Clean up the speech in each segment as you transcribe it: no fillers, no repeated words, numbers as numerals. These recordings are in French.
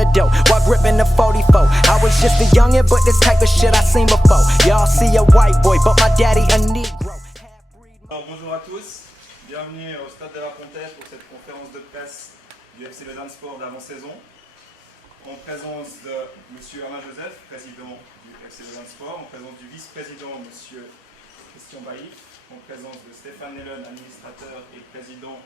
the dope while gripping the 44. I was just a youngin', but this type of shit I seen before. Y'all see a white boy, but my daddy a Negro. Alors bonjour à tous, bienvenue au Stade de la Pontaise pour cette conférence de presse du FC Lausanne Sport d'avant-saison. En présence de M. Alain Joseph, président du FC Lausanne Sport, en présence du vice-président M. Christian Bailly, en présence de Stéphane Nellen, administrateur et président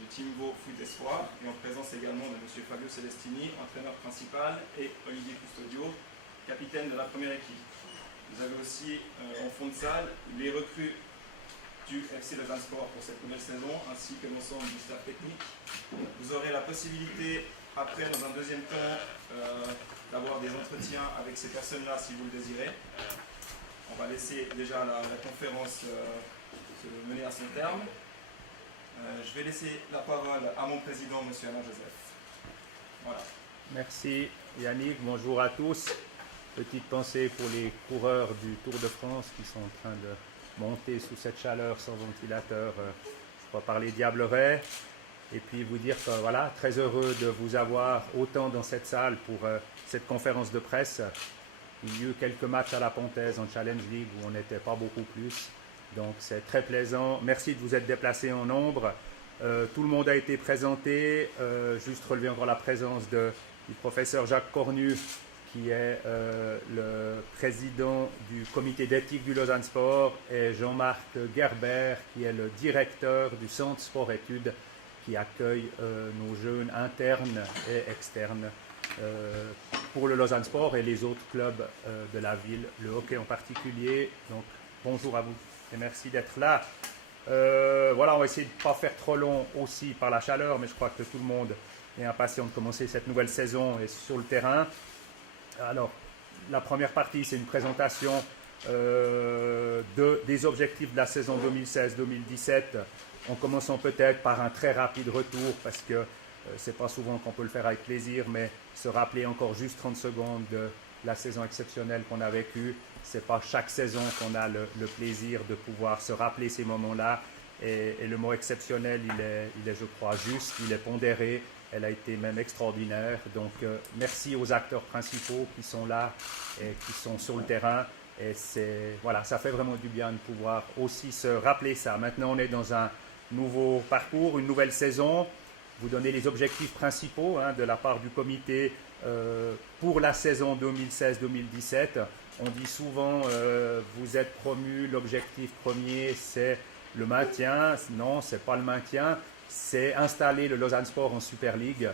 du Team Vaud Foot Espoir, et en présence également de M. Fabio Celestini, entraîneur principal, et Olivier Custodio, capitaine de la première équipe. Vous avez aussi en fond de salle les recrues du FC Lausanne Sport pour cette nouvelle saison, ainsi que l'ensemble du staff technique. Vous aurez la possibilité, après, dans un deuxième temps, d'avoir des entretiens avec ces personnes-là si vous le désirez. On va laisser déjà la conférence se mener à son terme. Je vais laisser la parole à mon président, M. Alain Joseph. Voilà. Merci Yannick, bonjour à tous. Petite pensée pour les coureurs du Tour de France qui sont en train de monter sous cette chaleur sans ventilateur, je crois par les Diablerets. Et puis vous dire que voilà, très heureux de vous avoir autant dans cette salle pour cette conférence de presse. Il y a eu quelques matchs à la Pontaise en Challenge League où on n'était pas beaucoup plus. Donc c'est très plaisant. Merci de vous être déplacés en nombre. Tout le monde a été présenté. Juste relever encore la présence du professeur Jacques Cornu, qui est le président du comité d'éthique du Lausanne Sport, et Jean-Marc Gerber, qui est le directeur du Centre Sport Études, qui accueille nos jeunes internes et externes pour le Lausanne Sport et les autres clubs de la ville, le hockey en particulier. Donc bonjour à vous et merci d'être là. Voilà, on va essayer de ne pas faire trop long aussi par la chaleur, mais je crois que tout le monde est impatient de commencer cette nouvelle saison et sur le terrain. Alors, la première partie, c'est une présentation des objectifs de la saison 2016-2017, en commençant peut-être par un très rapide retour, parce que c'est pas souvent qu'on peut le faire avec plaisir, mais se rappeler encore juste 30 secondes de la saison exceptionnelle qu'on a vécue. C'est pas chaque saison qu'on a le plaisir de pouvoir se rappeler ces moments-là, et le mot exceptionnel, il est, je crois, juste, il est pondéré. Elle a été même extraordinaire. Donc, merci aux acteurs principaux qui sont là et qui sont sur le terrain. Et voilà, ça fait vraiment du bien de pouvoir aussi se rappeler ça. Maintenant, on est dans un nouveau parcours, une nouvelle saison. Vous donnez les objectifs principaux de la part du comité pour la saison 2016-2017. On dit souvent, vous êtes promu, l'objectif premier, c'est le maintien. Non, ce n'est pas le maintien. C'est installer le Lausanne Sport en Super League.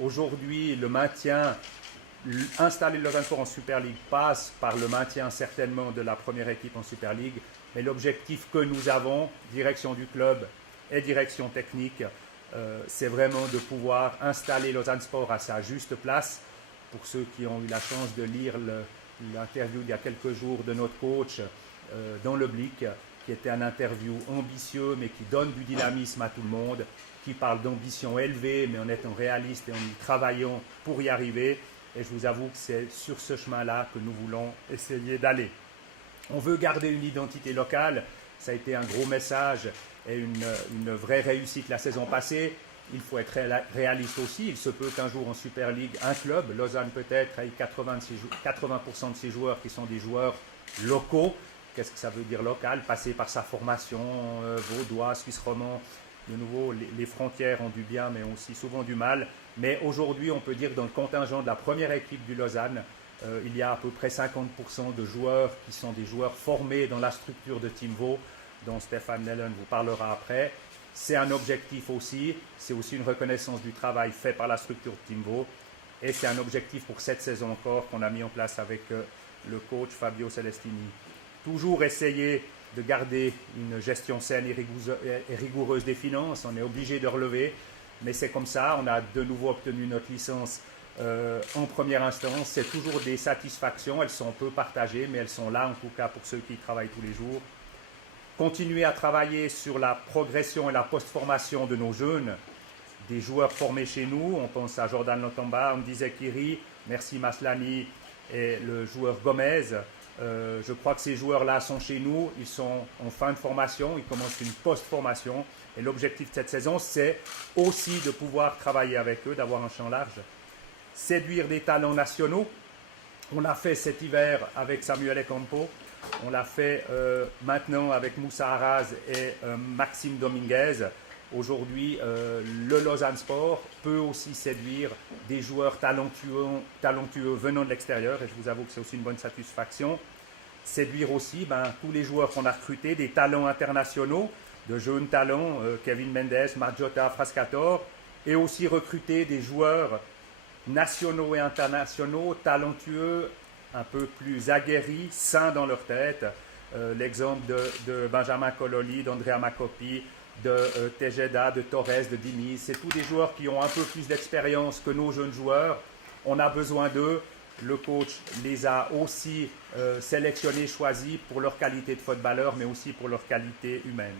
Aujourd'hui, le maintien, installer le Lausanne Sport en Super League passe par le maintien certainement de la première équipe en Super League. Mais l'objectif que nous avons, direction du club et direction technique, c'est vraiment de pouvoir installer Lausanne Sport à sa juste place. Pour ceux qui ont eu la chance de lire l'interview il y a quelques jours de notre coach dans l'Oblique, qui était un interview ambitieux, mais qui donne du dynamisme à tout le monde, qui parle d'ambition élevée, mais en étant réaliste et en y travaillant pour y arriver. Et je vous avoue que c'est sur ce chemin-là que nous voulons essayer d'aller. On veut garder une identité locale. Ça a été un gros message et une vraie réussite la saison passée. Il faut être réaliste aussi. Il se peut qu'un jour en Super League, un club, Lausanne peut-être, ait 80% de ses joueurs qui sont des joueurs locaux. Qu'est-ce que ça veut dire local? Passer par sa formation, vaudois, suisse romand. De nouveau, les frontières ont du bien, mais aussi souvent du mal. Mais aujourd'hui, on peut dire que dans le contingent de la première équipe du Lausanne, il y a à peu près 50% de joueurs qui sont des joueurs formés dans la structure de Team Vaud, dont Stéphane Nellen vous parlera après. C'est un objectif aussi. C'est aussi une reconnaissance du travail fait par la structure de Team Vaud. Et c'est un objectif pour cette saison encore qu'on a mis en place avec le coach Fabio Celestini. Toujours essayer de garder une gestion saine et rigoureuse des finances. On est obligé de relever, mais c'est comme ça. On a de nouveau obtenu notre licence en première instance. C'est toujours des satisfactions. Elles sont peu partagées, mais elles sont là en tout cas pour ceux qui travaillent tous les jours. Continuer à travailler sur la progression et la post-formation de nos jeunes, des joueurs formés chez nous. On pense à Jordan Lotamba, Andy Zekiri, Merci Maslani et le joueur Gomez. Je crois que ces joueurs-là sont chez nous, ils sont en fin de formation, ils commencent une post-formation. Et l'objectif de cette saison, c'est aussi de pouvoir travailler avec eux, d'avoir un champ large. Séduire des talents nationaux. On l'a fait cet hiver avec Samuel Ecampo. On l'a fait maintenant avec Moussa Arraz et Maxime Dominguez. Aujourd'hui, le Lausanne Sport peut aussi séduire des joueurs talentueux venant de l'extérieur. Et je vous avoue que c'est aussi une bonne satisfaction. Séduire aussi tous les joueurs qu'on a recrutés, des talents internationaux, de jeunes talents, Kevin Mendes, Marjota, Frascator, et aussi recruter des joueurs nationaux et internationaux, talentueux, un peu plus aguerris, sains dans leur tête. L'exemple de Benjamin Cololi, d'Andrea Macopi, de Tejeda, de Torres, de Diniz, c'est tous des joueurs qui ont un peu plus d'expérience que nos jeunes joueurs. On a besoin d'eux. Le coach les a aussi sélectionnés, choisis pour leur qualité de footballeur, mais aussi pour leur qualité humaine.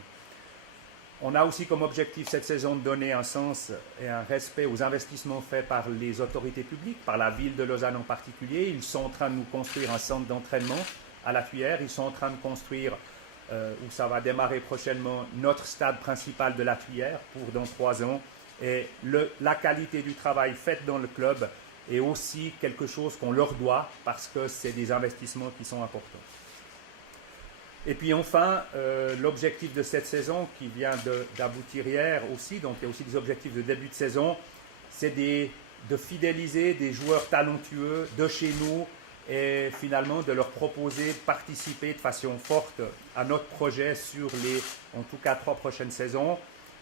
On a aussi comme objectif cette saison de donner un sens et un respect aux investissements faits par les autorités publiques, par la ville de Lausanne en particulier. Ils sont en train de nous construire un centre d'entraînement à la Tuyère. Ils sont en train de construire, où ça va démarrer prochainement, notre stade principal de la Tuyère pour dans 3 ans. Et la qualité du travail fait dans le club est aussi quelque chose qu'on leur doit parce que c'est des investissements qui sont importants. Et puis enfin, l'objectif de cette saison qui vient d'aboutir hier aussi, donc il y a aussi des objectifs de début de saison, c'est de fidéliser des joueurs talentueux de chez nous et finalement de leur proposer de participer de façon forte à notre projet sur les, en tout cas, 3 prochaines saisons.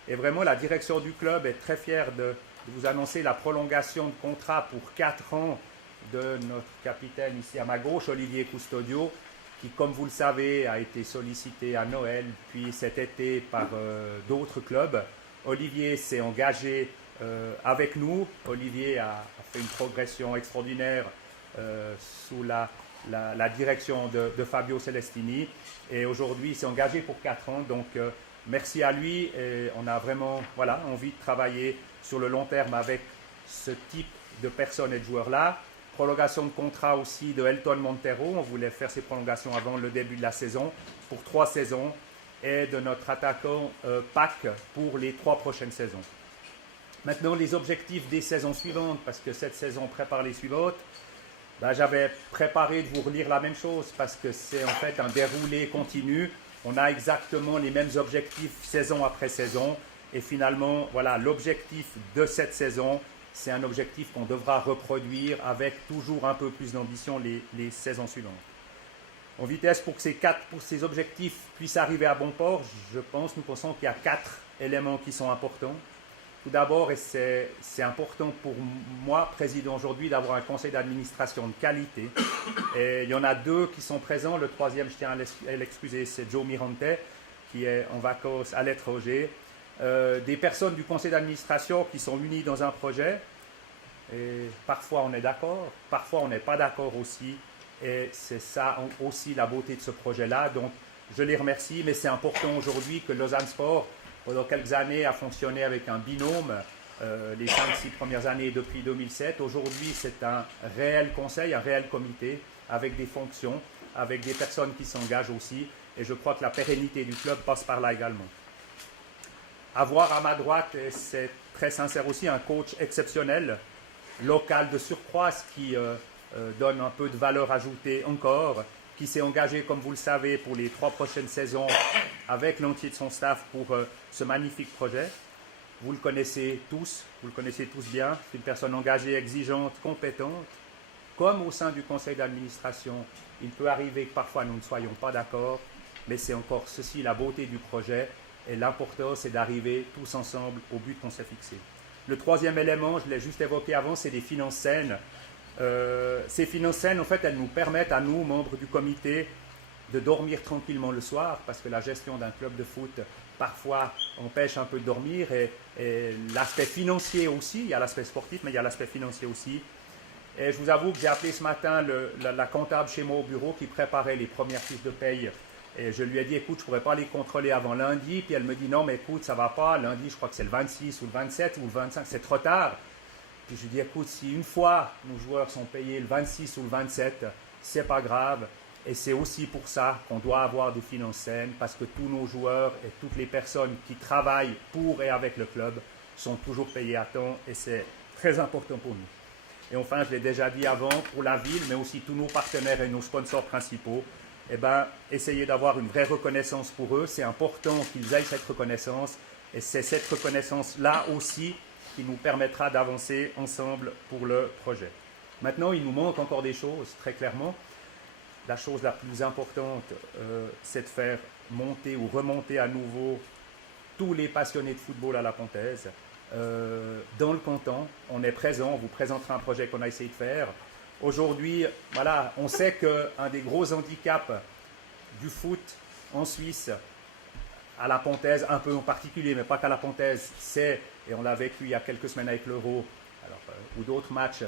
Et vraiment, la direction du club est très fière de vous annoncer la prolongation de contrat pour 4 ans de notre capitaine ici à ma gauche, Olivier Custodio, qui, comme vous le savez, a été sollicité à Noël, puis cet été par d'autres clubs. Olivier s'est engagé avec nous. Olivier a fait une progression extraordinaire sous la direction de Fabio Celestini. Et aujourd'hui, il s'est engagé pour 4 ans. Donc, merci à lui. Et on a vraiment envie de travailler sur le long terme avec ce type de personnes et de joueurs-là. Prolongation de contrat aussi de Elton Montero. On voulait faire ces prolongations avant le début de la saison pour 3 saisons. Et de notre attaquant Pac pour les 3 prochaines saisons. Maintenant, les objectifs des saisons suivantes, parce que cette saison prépare les suivantes. J'avais préparé de vous relire la même chose parce que c'est en fait un déroulé continu. On a exactement les mêmes objectifs saison après saison. Et finalement, voilà, l'objectif de cette saison, c'est un objectif qu'on devra reproduire avec toujours un peu plus d'ambition les saisons suivantes. En vitesse, pour que ces objectifs puissent arriver à bon port, nous pensons qu'il y a 4 éléments qui sont importants. Tout d'abord, et c'est important pour moi, président aujourd'hui, d'avoir un conseil d'administration de qualité. Et il y en a 2 qui sont présents. Le 3e, je tiens à l'excuser, c'est Joe Mirante, qui est en vacances à l'étranger. Des personnes du conseil d'administration qui sont unies dans un projet. Et parfois on est d'accord, parfois on n'est pas d'accord aussi. Et c'est ça aussi la beauté de ce projet-là. Donc je les remercie, mais c'est important aujourd'hui que Lausanne Sport, pendant quelques années, a fonctionné avec un binôme, les 5-6 premières années depuis 2007. Aujourd'hui, c'est un réel conseil, un réel comité, avec des fonctions, avec des personnes qui s'engagent aussi. Et je crois que la pérennité du club passe par là également. Avoir à ma droite, et c'est très sincère aussi, un coach exceptionnel, local de surcroît, qui donne un peu de valeur ajoutée encore, qui s'est engagé, comme vous le savez, pour les 3 prochaines saisons avec l'entier de son staff pour ce magnifique projet. Vous le connaissez tous bien. C'est une personne engagée, exigeante, compétente. Comme au sein du conseil d'administration, il peut arriver que parfois nous ne soyons pas d'accord, mais c'est encore ceci la beauté du projet. Et l'important, c'est d'arriver tous ensemble au but qu'on s'est fixé. Le 3e élément, je l'ai juste évoqué avant, c'est des finances saines. Ces finances saines, en fait, elles nous permettent à nous, membres du comité, de dormir tranquillement le soir, parce que la gestion d'un club de foot, parfois, empêche un peu de dormir. Et l'aspect financier aussi, il y a l'aspect sportif, mais il y a l'aspect financier aussi. Et je vous avoue que j'ai appelé ce matin la comptable chez moi au bureau qui préparait les premières fiches de paye. Et je lui ai dit, écoute, je ne pourrais pas les contrôler avant lundi. Puis elle me dit, non, mais écoute, ça ne va pas. Lundi, je crois que c'est le 26 ou le 27 ou le 25, c'est trop tard. Puis je lui ai dit, écoute, si une fois nos joueurs sont payés le 26 ou le 27, c'est pas grave. Et c'est aussi pour ça qu'on doit avoir des finances saines, parce que tous nos joueurs et toutes les personnes qui travaillent pour et avec le club sont toujours payés à temps, et c'est très important pour nous. Et enfin, je l'ai déjà dit avant, pour la ville, mais aussi tous nos partenaires et nos sponsors principaux, essayez d'avoir une vraie reconnaissance pour eux. C'est important qu'ils aient cette reconnaissance, et c'est cette reconnaissance-là aussi qui nous permettra d'avancer ensemble pour le projet. Maintenant, il nous manque encore des choses, très clairement. La chose la plus importante, c'est de faire monter ou remonter à nouveau tous les passionnés de football à la Pontaise. Dans le canton, on est présent, on vous présentera un projet qu'on a essayé de faire. Aujourd'hui, voilà, on sait qu'un des gros handicaps du foot en Suisse, à la Pontaise, un peu en particulier, mais pas qu'à la Pontaise, c'est, et on l'a vécu il y a quelques semaines avec l'Euro, ou d'autres matchs,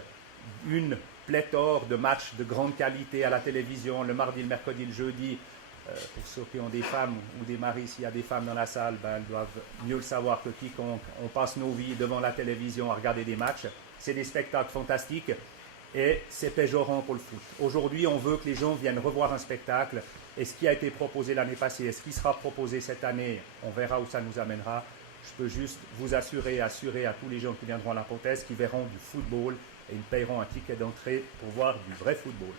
une pléthore de matchs de grande qualité à la télévision, le mardi, le mercredi, le jeudi. Pour ceux qui ont des femmes ou des maris, s'il y a des femmes dans la salle, elles doivent mieux le savoir que quiconque. On passe nos vies devant la télévision à regarder des matchs. C'est des spectacles fantastiques et c'est péjorant pour le foot. Aujourd'hui, on veut que les gens viennent revoir un spectacle, et ce qui a été proposé l'année passée et ce qui sera proposé cette année, on verra où ça nous amènera. Je peux juste vous assurer à tous les gens qui viendront à la Pontaise qu'ils verront du football et ils payeront un ticket d'entrée pour voir du vrai football.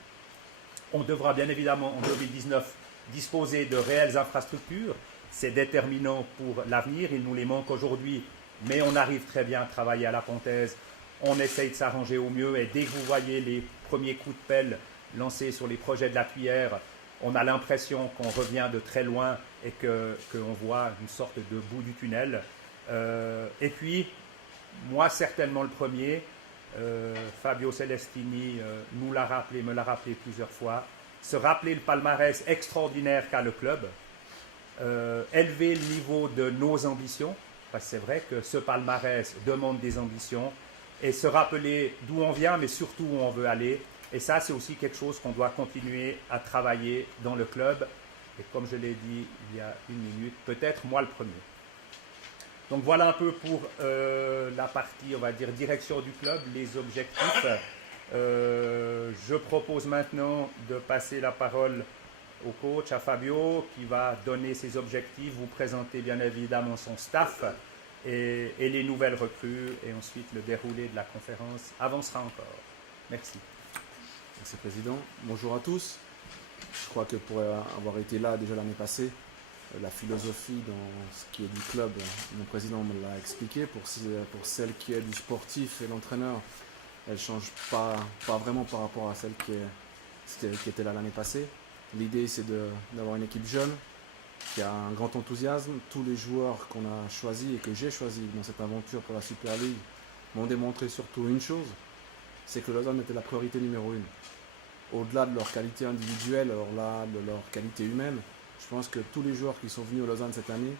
On devra bien évidemment en 2019 disposer de réelles infrastructures. C'est déterminant pour l'avenir. Il nous les manque aujourd'hui, mais on arrive très bien à travailler à la Pontaise. On essaye de s'arranger au mieux, et dès que vous voyez les premiers coups de pelle lancés sur les projets de la Tuyère, on a l'impression qu'on revient de très loin et qu'on voit une sorte de bout du tunnel. Et puis, moi certainement le premier, Fabio Celestini me l'a rappelé plusieurs fois, se rappeler le palmarès extraordinaire qu'a le club, élever le niveau de nos ambitions, parce que c'est vrai que ce palmarès demande des ambitions, et se rappeler d'où on vient, mais surtout où on veut aller. Et ça, c'est aussi quelque chose qu'on doit continuer à travailler dans le club. Et comme je l'ai dit il y a une minute, peut-être moi le premier. Donc voilà un peu pour la partie, on va dire, direction du club, les objectifs. Je propose maintenant de passer la parole au coach, à Fabio, qui va donner ses objectifs, vous présenter bien évidemment son staff et les nouvelles recrues, et ensuite le déroulé de la conférence avancera encore. Merci. Merci Président. Bonjour à tous. Je crois que pour avoir été là déjà l'année passée, la philosophie dans ce qui est du club, mon président me l'a expliqué. Pour celle qui est du sportif et l'entraîneur, elle ne change pas vraiment par rapport à celle qui était là l'année passée. L'idée, c'est d'avoir une équipe jeune qui a un grand enthousiasme. Tous les joueurs qu'on a choisis et que j'ai choisis dans cette aventure pour la Super League m'ont démontré surtout une chose, c'est que Lausanne était la priorité numéro 1. Au-delà de leur qualité individuelle, au-delà de leur qualité humaine, je pense que tous les joueurs qui sont venus au Lausanne cette année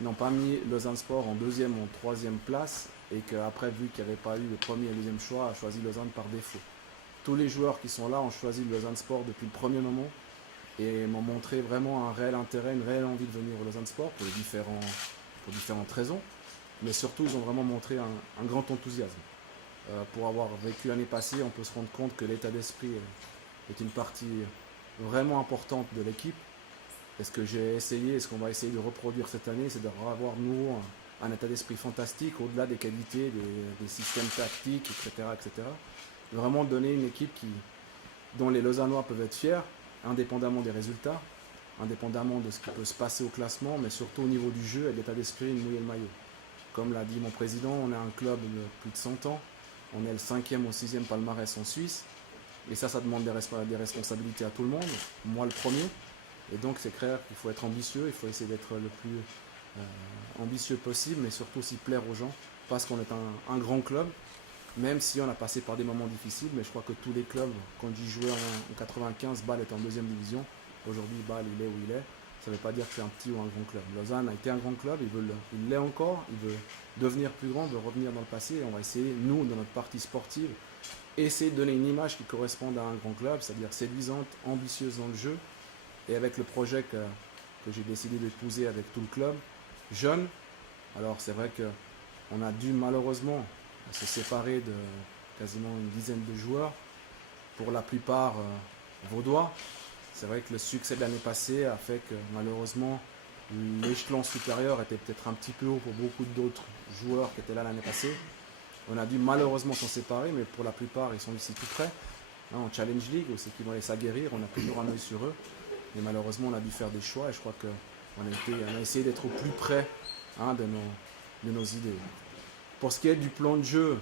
n'ont pas mis Lausanne Sport en 2e ou en 3e place, et qu'après, vu qu'il n'y avait pas eu le premier et le deuxième choix, a choisi Lausanne par défaut. Tous les joueurs qui sont là ont choisi Lausanne Sport depuis le premier moment et m'ont montré vraiment un réel intérêt, une réelle envie de venir au Lausanne Sport pour différentes raisons, mais surtout ils ont vraiment montré un grand enthousiasme. Pour avoir vécu l'année passée, on peut se rendre compte que l'état d'esprit est une partie vraiment importante de l'équipe. Et ce que j'ai essayé, et ce qu'on va essayer de reproduire cette année, c'est d'avoir nous un état d'esprit fantastique, au-delà des qualités, des systèmes tactiques, etc. De vraiment donner une équipe dont les Lausannois peuvent être fiers, indépendamment des résultats, indépendamment de ce qui peut se passer au classement, mais surtout au niveau du jeu et de l'état d'esprit, de mouiller le maillot. Comme l'a dit mon président, on est un club de plus de 100 ans, on est le 5e ou 6e palmarès en Suisse, et ça demande des responsabilités à tout le monde, moi le premier. Et donc c'est clair qu'il faut être ambitieux, il faut essayer d'être le plus ambitieux possible, mais surtout aussi plaire aux gens, parce qu'on est un grand club, même si on a passé par des moments difficiles, mais je crois que tous les clubs, quand j'y jouais en 95, Bâle est en 2e division, aujourd'hui Bâle il est où il est, ça ne veut pas dire que c'est un petit ou un grand club. Lausanne a été un grand club, il l'est encore, il veut devenir plus grand, il veut revenir dans le passé, et on va essayer, nous, dans notre partie sportive, essayer de donner une image qui corresponde à un grand club, c'est-à-dire séduisante, ambitieuse dans le jeu, et avec le projet que j'ai décidé d'épouser avec tout le club, jeune. Alors c'est vrai qu'on a dû malheureusement se séparer de quasiment une dizaine de joueurs, pour la plupart vaudois. C'est vrai que le succès de l'année passée a fait que malheureusement l'échelon supérieur était peut-être un petit peu haut pour beaucoup d'autres joueurs qui étaient là l'année passée. On a dû malheureusement s'en séparer, mais pour la plupart ils sont ici tout près. Hein, en Challenge League, c'est qu'ils vont aller s'aguerrir, on a toujours un œil sur eux. Et malheureusement on a dû faire des choix et je crois qu'on a essayé d'être au plus près de nos idées. Pour ce qui est du plan de jeu,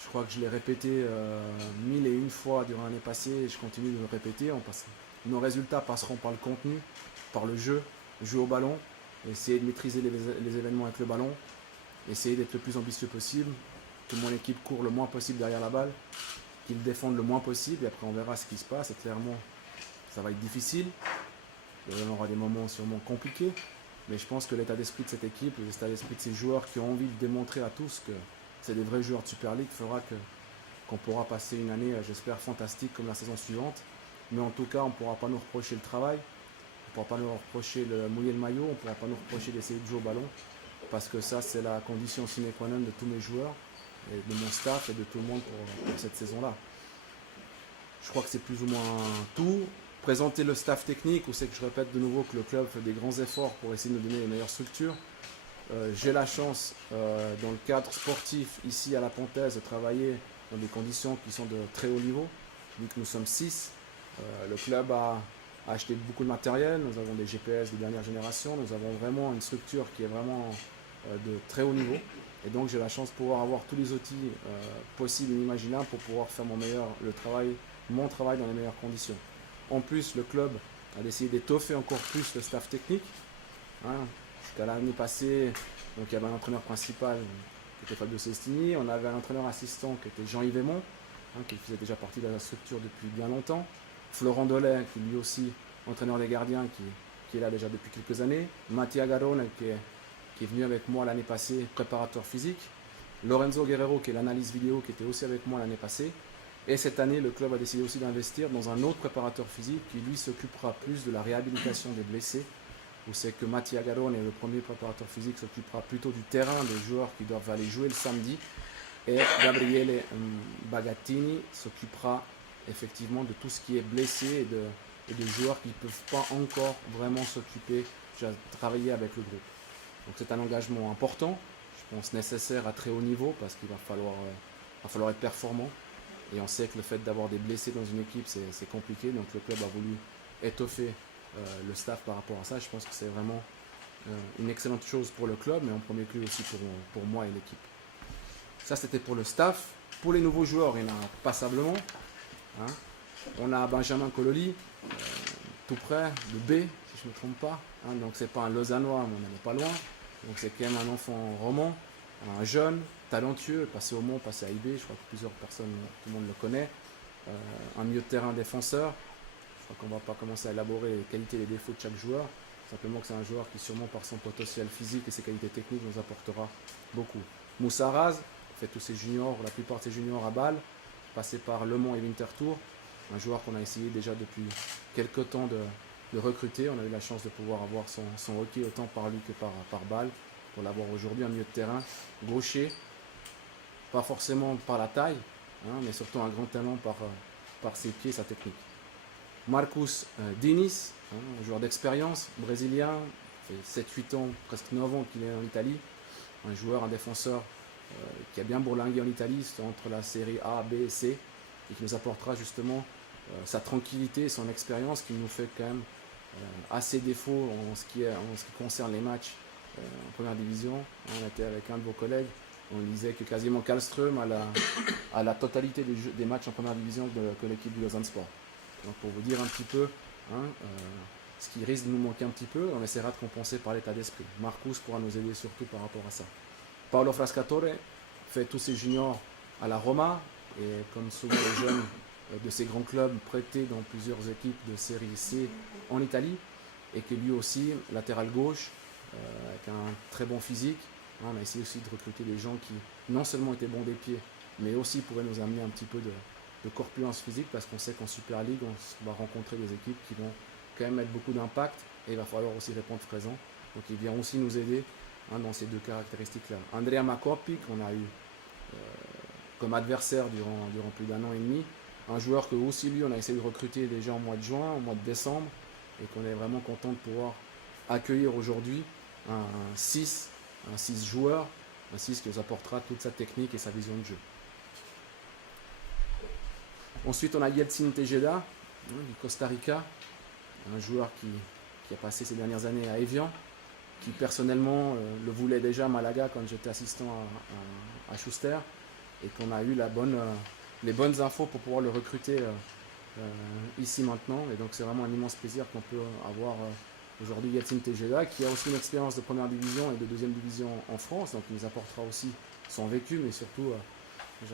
je crois que je l'ai répété 1001 fois durant l'année passée et je continue de le répéter. Nos résultats passeront par le contenu, par le jeu, jouer au ballon, essayer de maîtriser les événements avec le ballon, essayer d'être le plus ambitieux possible, que mon équipe court le moins possible derrière la balle, qu'ils défendent le moins possible et après on verra ce qui se passe. Et clairement, ça va être difficile. On aura des moments sûrement compliqués, mais je pense que l'état d'esprit de cette équipe, l'état d'esprit de ces joueurs qui ont envie de démontrer à tous que c'est des vrais joueurs de Super League fera qu'on pourra passer une année, j'espère, fantastique comme la saison suivante. Mais en tout cas, on ne pourra pas nous reprocher le travail, on ne pourra pas nous reprocher de mouiller le maillot, on ne pourra pas nous reprocher d'essayer de jouer au ballon, parce que ça, c'est la condition sine qua non de tous mes joueurs, et de mon staff et de tout le monde pour cette saison-là. Je crois que c'est plus ou moins tout. Présenter le staff technique, où c'est que je répète de nouveau que le club fait des grands efforts pour essayer de nous donner les meilleures structures. J'ai la chance, dans le cadre sportif, ici à La Pontaise, de travailler dans des conditions qui sont de très haut niveau, vu que nous sommes 6. Le club a acheté beaucoup de matériel, nous avons des GPS de dernière génération, nous avons vraiment une structure qui est vraiment de très haut niveau. Et donc j'ai la chance de pouvoir avoir tous les outils possibles et imaginables pour pouvoir faire mon travail dans les meilleures conditions. En plus, le club a décidé d'étoffer encore plus le staff technique. Jusqu'à l'année passée, donc il y avait un entraîneur principal qui était Fabio Cestini, on avait un entraîneur assistant qui était Jean-Yves Aymon, qui faisait déjà partie de la structure depuis bien longtemps. Florent Dolay, qui lui aussi entraîneur des gardiens, qui est là déjà depuis quelques années. Mattia Garone, qui est venu avec moi l'année passée, préparateur physique. Lorenzo Guerrero, qui est l'analyse vidéo, qui était aussi avec moi l'année passée. Et cette année, le club a décidé aussi d'investir dans un autre préparateur physique qui lui s'occupera plus de la réhabilitation des blessés. Où c'est que Mattia Garone, le premier préparateur physique, s'occupera plutôt du terrain des joueurs qui doivent aller jouer le samedi. Et Gabriele Bagattini s'occupera effectivement de tout ce qui est blessé et de joueurs qui ne peuvent pas encore vraiment s'occuper, travailler avec le groupe. Donc c'est un engagement important, je pense nécessaire à très haut niveau parce qu'il va falloir être performant. Et on sait que le fait d'avoir des blessés dans une équipe, c'est compliqué. Donc le club a voulu étoffer le staff par rapport à ça. Je pense que c'est vraiment une excellente chose pour le club, mais en premier lieu aussi pour moi et l'équipe. Ça, c'était pour le staff. Pour les nouveaux joueurs, il y en a passablement. On a Benjamin Cololi, tout près, de B, si je ne me trompe pas. Donc c'est pas un Lausannois, mais on n'en est pas loin. Donc c'est quand même un enfant roman, un jeune, talentueux, passé au Mans, passé à IB, je crois que plusieurs personnes, tout le monde le connaît. Un milieu de terrain défenseur. Je crois qu'on ne va pas commencer à élaborer les qualités et les défauts de chaque joueur. Simplement que c'est un joueur qui, sûrement par son potentiel physique et ses qualités techniques, nous apportera beaucoup. Moussa Raz fait tous ses juniors, la plupart de ses juniors à Bâle, passé par Le Mans et Winterthur. Un joueur qu'on a essayé déjà depuis quelques temps de recruter. On a eu la chance de pouvoir avoir son hockey autant par lui que par Bâle. Pour l'avoir aujourd'hui, un milieu de terrain gaucher, pas forcément par la taille, mais surtout un grand talent par ses pieds et sa technique. Marcus Diniz, un joueur d'expérience, brésilien, fait 7-8 ans, presque 9 ans qu'il est en Italie. Un joueur, un défenseur qui a bien bourlingué en Italie entre la série A, B et C et qui nous apportera justement sa tranquillité et son expérience qui nous fait quand même assez défaut en ce qui concerne les matchs en première division. On était avec un de vos collègues, on disait que quasiment Karlström a la totalité des matchs en première division que l'équipe du Lausanne Sport. Donc pour vous dire un petit peu ce qui risque de nous manquer un petit peu, on essaiera de compenser par l'état d'esprit. Marcus pourra nous aider surtout par rapport à ça. Paolo Frascatore fait tous ses juniors à la Roma et comme souvent les jeunes de ces grands clubs prêtés dans plusieurs équipes de série C en Italie et qui lui aussi latéral gauche avec un très bon physique. On a essayé aussi de recruter des gens qui non seulement étaient bons des pieds mais aussi pourraient nous amener un petit peu de corpulence physique parce qu'on sait qu'en Super League on va rencontrer des équipes qui vont quand même mettre beaucoup d'impact et il va falloir aussi répondre présent. Donc il vient aussi nous aider dans ces deux caractéristiques-là. Andrea Macoppi, qu'on a eu comme adversaire durant plus d'1 an et demi, Un joueur que aussi lui, on a essayé de recruter déjà au mois de juin, au mois de décembre, et qu'on est vraiment content de pouvoir accueillir aujourd'hui un 6 joueur, un 6 qui nous apportera toute sa technique et sa vision de jeu. Ensuite, on a Yeltsin Tejeda, du Costa Rica, un joueur qui a passé ces dernières années à Evian, qui personnellement le voulait déjà à Malaga quand j'étais assistant à Schuster, et qu'on a eu les bonnes infos pour pouvoir le recruter ici maintenant. Et donc c'est vraiment un immense plaisir qu'on peut avoir aujourd'hui Yeltsin Tejeda, qui a aussi une expérience de première division et de deuxième division en France, donc il nous apportera aussi son vécu, mais surtout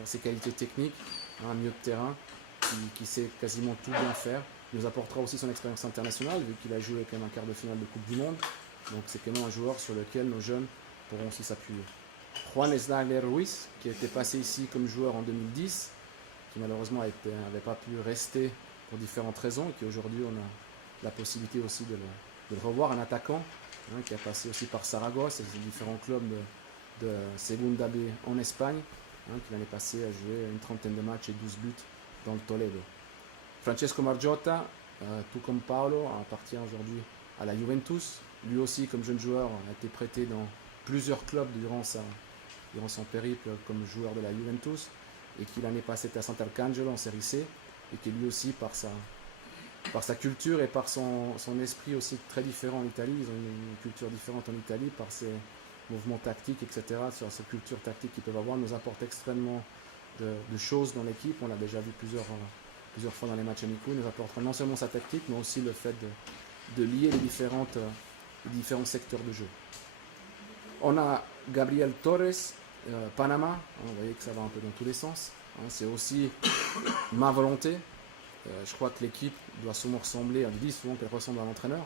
ses qualités techniques, un milieu de terrain qui sait quasiment tout bien faire. Il nous apportera aussi son expérience internationale, vu qu'il a joué quand même un quart de finale de Coupe du Monde. Donc c'est quand même un joueur sur lequel nos jeunes pourront aussi s'appuyer. Juan Esnagler Ruiz, qui était passé ici comme joueur en 2010, qui malheureusement n'avait pas pu rester pour différentes raisons, et qui aujourd'hui on a la possibilité aussi de le revoir, un attaquant qui a passé aussi par Saragosse et différents clubs de Segunda B en Espagne, qui l'année passée a joué une trentaine de matchs et 12 buts dans le Toledo. Francesco Margiotta, tout comme Paolo, appartient aujourd'hui à la Juventus. Lui aussi, comme jeune joueur, a été prêté dans plusieurs clubs durant son périple comme joueur de la Juventus, et qui l'année passée était à Sant'Arcangelo en Série C, et qui lui aussi, par sa culture et par son esprit aussi très différent en Italie, ils ont une culture différente en Italie, par ses mouvements tactiques, etc., sur cette culture tactique qu'ils peuvent avoir, nous apporte extrêmement de choses dans l'équipe. On l'a déjà vu plusieurs fois dans les matchs amicaux. Il nous apportera non seulement sa tactique, mais aussi le fait de lier les différents secteurs de jeu. On a Gabriel Torres, Panama. Vous voyez que ça va un peu dans tous les sens. C'est aussi ma volonté. Je crois que l'équipe doit souvent ressembler, on dit souvent qu'elle ressemble à l'entraîneur.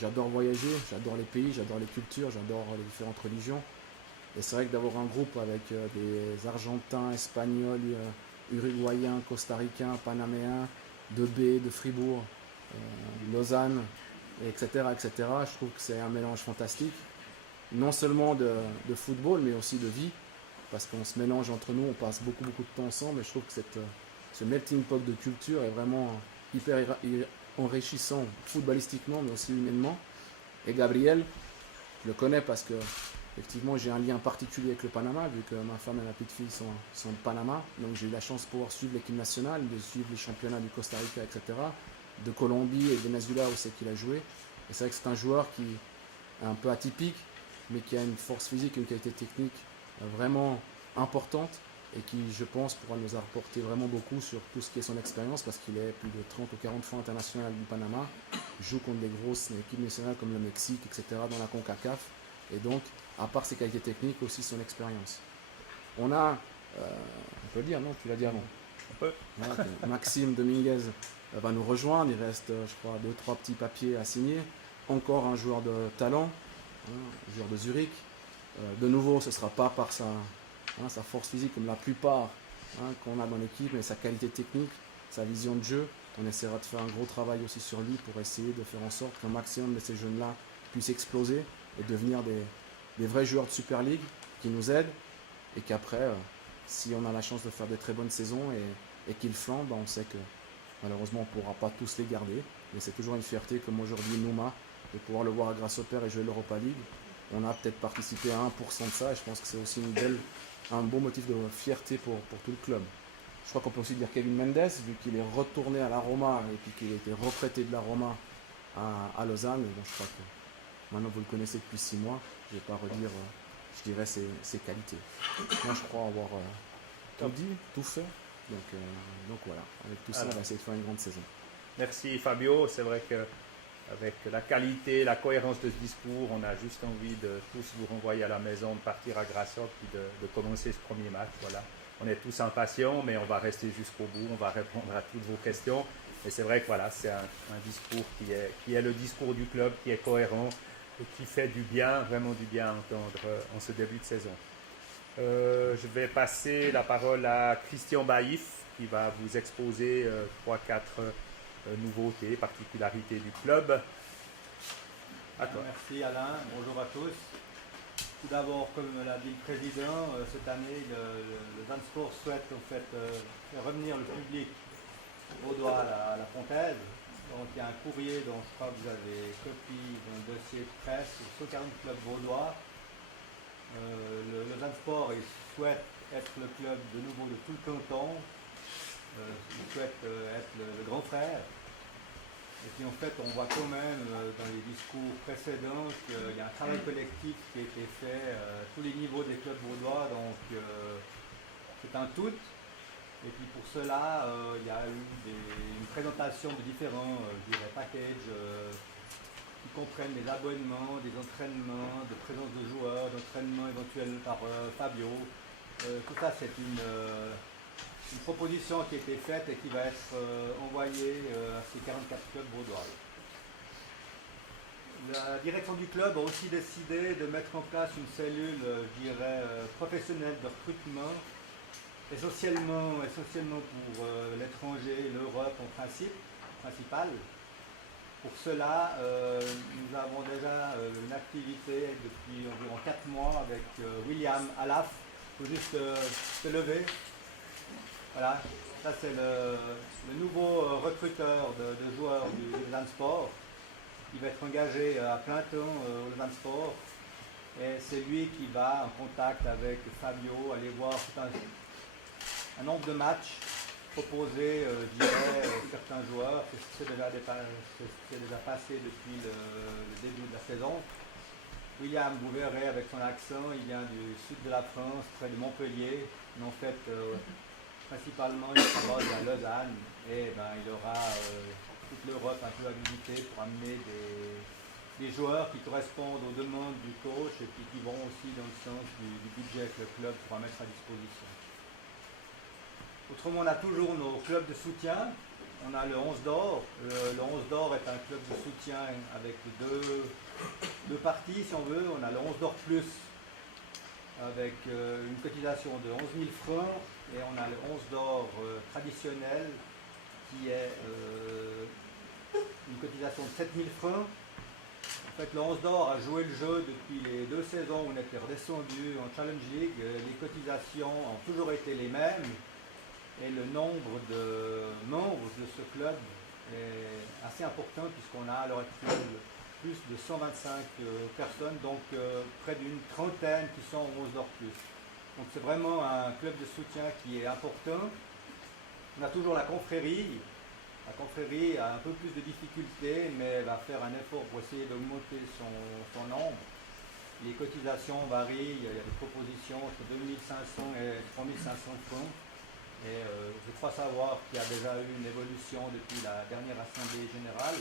J'adore voyager, j'adore les pays, j'adore les cultures, j'adore les différentes religions. Et c'est vrai que d'avoir un groupe avec des Argentins, Espagnols, Uruguayens, Costaricains, Panaméens, de B, de Fribourg, Lausanne, etc., je trouve que c'est un mélange fantastique. Non seulement de football, mais aussi de vie, parce qu'on se mélange entre nous, on passe beaucoup de temps ensemble, et je trouve que ce melting pot de culture est vraiment hyper enrichissant footballistiquement, mais aussi humainement. Et Gabriel, je le connais parce que effectivement j'ai un lien particulier avec le Panama, vu que ma femme et ma petite fille sont de Panama, donc j'ai eu la chance de pouvoir suivre l'équipe nationale, de suivre les championnats du Costa Rica, etc., de Colombie et de Venezuela où c'est qu'il a joué. Et c'est vrai que c'est un joueur qui est un peu atypique, mais qui a une force physique et une qualité technique vraiment importante, et qui, je pense, pourra nous apporter vraiment beaucoup sur tout ce qui est son expérience, parce qu'il est plus de 30 ou 40 fois international du Panama, joue contre des grosses équipes nationales comme le Mexique, etc., dans la CONCACAF, et donc, à part ses qualités techniques, aussi son expérience. On a, on peut le dire, non? Tu l'as dit avant. On peut. Voilà, Maxime Dominguez va nous rejoindre, il reste, je crois, 2-3 petits papiers à signer. Encore un joueur de talent, un joueur de Zurich. De nouveau, ce ne sera pas par sa force physique comme la plupart qu'on a dans l'équipe, mais sa qualité technique, sa vision de jeu. On essaiera de faire un gros travail aussi sur lui pour essayer de faire en sorte qu'un maximum de ces jeunes-là puissent exploser et devenir des vrais joueurs de Super League qui nous aident, et qu'après, si on a la chance de faire des très bonnes saisons et qu'ils flambent, on sait que malheureusement on ne pourra pas tous les garder, mais c'est toujours une fierté comme aujourd'hui Nouma de pouvoir le voir à Grasshopper et jouer l'Europa League. On a peut-être participé à 1% de ça, et je pense que c'est aussi un bon motif de fierté pour tout le club. Je crois qu'on peut aussi dire Kevin Mendes, vu qu'il est retourné à la Roma et puis qu'il a été reprêté de la Roma à Lausanne. Donc je crois que maintenant vous le connaissez depuis 6 mois, je ne vais pas redire, je dirais, ses qualités. Moi je crois avoir tout dit, tout fait. Donc voilà, avec tout ça, on va essayer de faire une grande saison. Merci Fabio, c'est vrai que avec la qualité, la cohérence de ce discours, on a juste envie de tous vous renvoyer à la maison, de partir à Grasshoppe, puis de commencer ce premier match. Voilà. On est tous impatients, mais on va rester jusqu'au bout, on va répondre à toutes vos questions. Et c'est vrai que voilà, c'est un discours qui est le discours du club, qui est cohérent et qui fait du bien, vraiment du bien à entendre en ce début de saison. Je vais passer la parole à Christian Baïf, qui va vous exposer 3-4 nouveautés, particularités du club. À toi. Merci Alain, bonjour à tous. Tout d'abord, comme l'a dit le président, cette année, le Zansport souhaite en fait, faire revenir le public vaudois à la Fontaise. Donc il y a un courrier dont je crois que vous avez copie dans le dossier de presse sur 140 clubs vaudois. Le Zansport il souhaite être le club de nouveau de tout le canton. Il souhaite être le grand frère. Et puis en fait, on voit quand même dans les discours précédents qu'il y a un travail collectif qui a été fait à tous les niveaux des clubs vaudois, donc c'est un tout. Et puis pour cela, il y a eu une présentation de différents packages qui comprennent des abonnements, des entraînements, de présence de joueurs, d'entraînements éventuels par Fabio. Tout ça, c'est une proposition qui a été faite et qui va être envoyée à ces 44 clubs vaudois. La direction du club a aussi décidé de mettre en place une cellule, je dirais, professionnelle de recrutement, essentiellement pour l'étranger et l'Europe en principal. Pour cela, nous avons déjà une activité depuis environ 4 mois avec William Alaf. Il faut juste se lever. Voilà, ça c'est le nouveau recruteur de joueurs du Zansport. Il va être engagé à plein temps au Zansport. Et c'est lui qui va en contact avec Fabio, aller voir tout un nombre de matchs, proposer, je dirais, certains joueurs. C'est déjà passé depuis le début de la saison. William, vous verrez avec son accent, il vient du sud de la France, près de Montpellier. Mais en fait, principalement, il travaille à Lausanne et il aura toute l'Europe un peu à visiter pour amener des joueurs qui correspondent aux demandes du coach et puis qui vont aussi dans le sens du budget que le club pourra mettre à disposition. Autrement, on a toujours nos clubs de soutien. On a le 11 d'or. Le 11 d'or est un club de soutien avec deux parties, si on veut. On a le 11 d'or plus avec une cotisation de 11 000 francs et on a le 11 d'or traditionnel qui est une cotisation de 7 000 francs. En fait, le 11 d'or a joué le jeu depuis les 2 saisons où on était redescendu en Challenge League. Les cotisations ont toujours été les mêmes. Et le nombre de membres de ce club est assez important puisqu'on a à l'heure actuelle plus de 125 personnes, donc près d'une trentaine qui sont au 11 d'or plus. Donc c'est vraiment un club de soutien qui est important. On a toujours la confrérie. La confrérie a un peu plus de difficultés, mais va faire un effort pour essayer d'augmenter son nombre. Les cotisations varient, il y a des propositions entre 2500 et 3500 francs. Et je crois savoir qu'il y a déjà eu une évolution depuis la dernière assemblée générale.